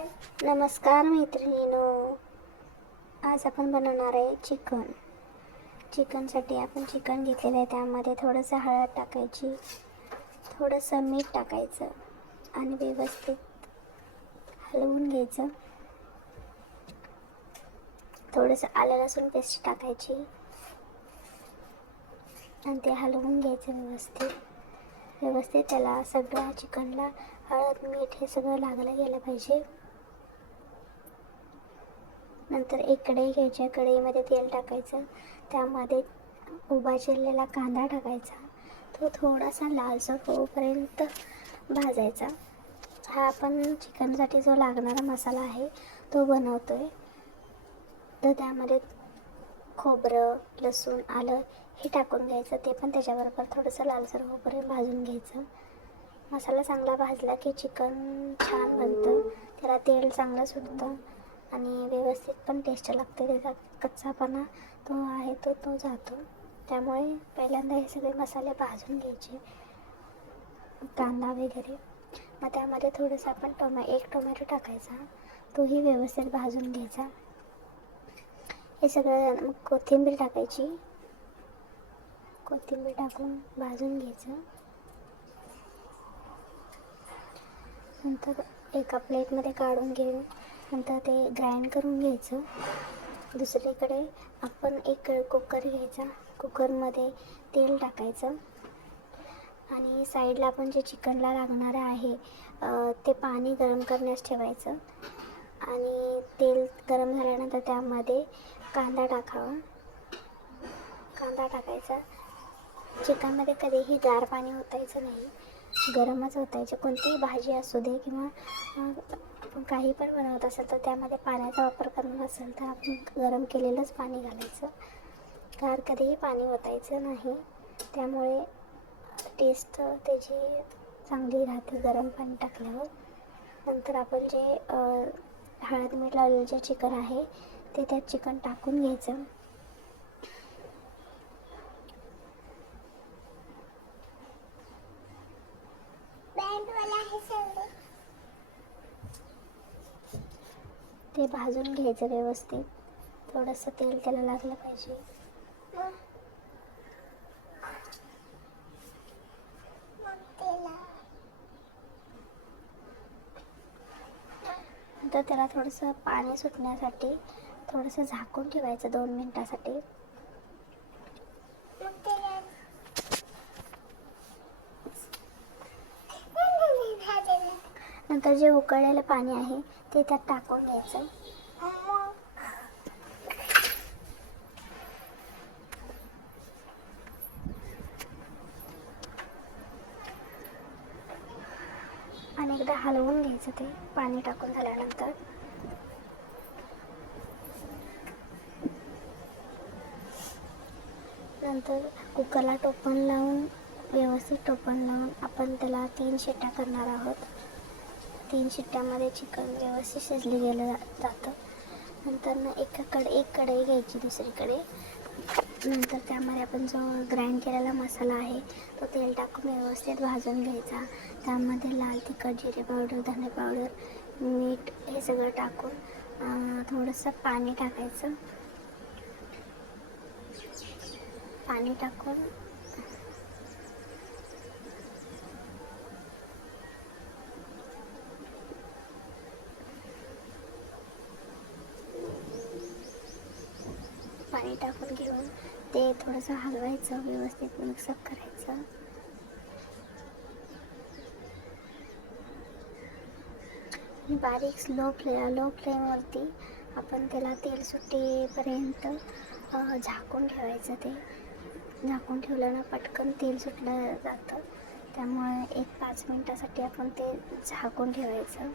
नमस्कार मैत्रिणींनो, आज आपण बनवणार आहे चिकन. चिकनसाठी आपण चिकन घेतलेलं आहे. त्यामध्ये थोडंसं हळद टाकायची, थोडंसं मीठ टाकायचं आणि व्यवस्थित हलवून घ्यायचं. थोडंसं आलं लसूण पेस्ट टाकायची आणि ते हलवून घ्यायचं व्यवस्थित त्याला सगळ्या चिकनला हळद मीठ हे सगळं लागलं गेलं पाहिजे. नंतर एक कढई घ्यायची, कढईमध्ये तेल टाकायचं, त्यामध्ये उभा चिरलेला कांदा टाकायचा, तो थोडासा लालसर होईपर्यंत भाजायचा. हा आपण चिकनसाठी जो लागणारा मसाला आहे तो बनवतोय. तर त्यामध्ये खोबरं, लसूण, आलं हे टाकून घ्यायचं, ते पण त्याच्याबरोबर थोडंसं लालसर होईपर्यंत भाजून घ्यायचं. मसाला चांगला भाजला की चिकन छान बनतं, त्याला तेल चांगलं सुटतं आणि व्यवस्थित पण टेस्ट लागते. त्याचा कच्चापणा तो आहे तो जातो. त्यामुळे पहिल्यांदा हे सगळे मसाले भाजून घ्यायचे, कांदा वगैरे. मग त्यामध्ये थोडंसं आपण एक टोमॅटो टाकायचा, तोही व्यवस्थित भाजून घ्यायचा. हे सगळं मग कोथिंबीर टाकायची, कोथिंबीर टाकून भाजून घ्यायचं. नंतर एका प्लेटमध्ये काढून घेऊन नंतर ते ग्राइंड करून घ्यायचं. दुसरीकडे आपण एक कुकर घ्यायचा, कुकरमध्ये तेल टाकायचं आणि साईडला आपण जे चिकनला लागणारं आहे ते पाणी गरम करण्यास ठेवायचं. आणि तेल गरम झाल्यानंतर त्यामध्ये कांदा टाकावा, कांदा टाकायचा. चिकनमध्ये कधीही गार पाणी ओतायचं नाही, गरमच ओतायचं. कोणतीही भाजी असू दे किंवा आपण काही पण बनवत असेल तर त्यामध्ये पाण्याचा वापर करणार असेल तर आपण गरम केलेलंच पाणी घालायचं. गार कधीही पाणी ओतायचं नाही, त्यामुळे टेस्ट त्याची चांगली राहते गरम पाणी टाकल्यावर. नंतर आपण जे हळद मीठ लावलेलं जे चिकन आहे ते त्यात चिकन टाकून घ्यायचं. ते भाजून घ्यायचं व्यवस्थित, थोडंसं तेल त्याला लागलं पाहिजे. नंतर त्याला थोडंसं पाणी सुटण्यासाठी थोडंसं झाकून ठेवायचं 2 मिनिटासाठी. नंतर जे उकळलेलं पाणी आहे ते त्यात टाकून घ्यायचं. आणि एकदा हलवून घ्यायचं ते पाणी टाकून झाल्यानंतर. नंतर कुकरला टोपण लावून व्यवस्थित टोपण लावून आपण त्याला 3 शिट्ट्या करणार आहोत. 3 शिट्ट्यामध्ये चिकन व्यवस्थित शिजले गेलं जातं. नंतर एक कढई घ्यायची दुसरीकडे. नंतर त्यामध्ये आपण जो ग्राइंड केलेला मसाला आहे तो तेल टाकून व्यवस्थित भाजून घ्यायचा. त्यामध्ये लाल तिखट, जिरे पावडर, धने पावडर, मीठ हे सगळं टाकून थोडंसं पाणी टाकायचं. पाणी टाकून घेऊन ते थोडंसं हलवायचं, व्यवस्थित मिक्सअप करायचं. आणि बारीक लो फ्लेमवरती आपण त्याला तेल सुटेपर्यंत झाकून ठेवायचं. ते झाकून ठेवल्यानं पटकन तेल सुटलं जातं, त्यामुळे 1-5 मिनिटासाठी आपण ते झाकून ठेवायचं.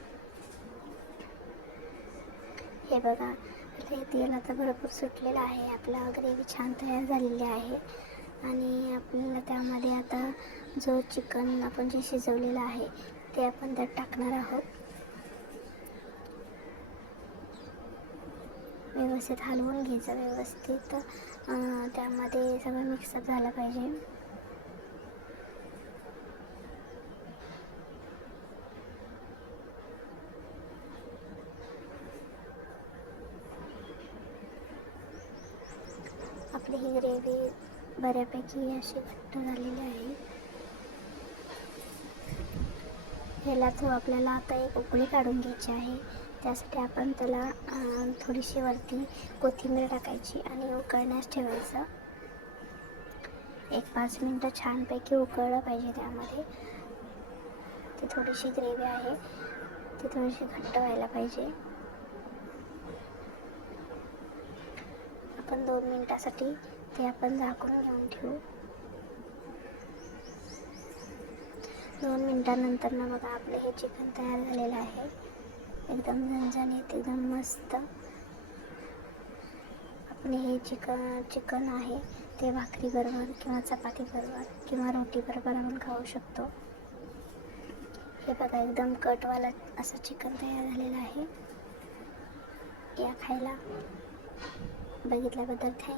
हे बघा, ते तेल आता भरपूर सुटलेलं आहे, आपला ग्रेव्ही छान तयार झालेली आहे. आणि आपल्याला त्यामध्ये आता जो चिकन आपण जे शिजवलेलं आहे ते आपण त्यात टाकणार आहोत. व्यवस्थित हलवून घ्यायचं, व्यवस्थित त्यामध्ये सगळं मिक्सअप झालं पाहिजे. आपली ही ग्रेव्ही बऱ्यापैकी अशी घट्ट झालेली आहे. ह्याला आपल्याला आता एक उकळी काढून घ्यायची आहे. त्यासाठी आपण त्याला थोडीशी वरती कोथिंबीर टाकायची आणि उकळण्यास ठेवायचं. एक 5 मिनटं छानपैकी उकळलं पाहिजे. त्यामध्ये ती थोडीशी ग्रेव्ही आहे ती थोडीशी घट्ट व्हायला पाहिजे. आपण 2 मिनटासाठी ते आपण झाकून घेऊन ठेवू. 2 मिनटानंतर ना बघा आपलं हे चिकन तयार झालेलं आहे. एकदम झणझणीत, एकदम मस्त. आपले हे चिकन आहे ते भाकरीबरोबर किंवा चपातीबरोबर किंवा रोटीबरोबर आपण खाऊ शकतो. हे बघा एकदम कटवाला असं चिकन तयार झालेलं आहे. या खायला. बघितल्याबद्दल थँक्यू.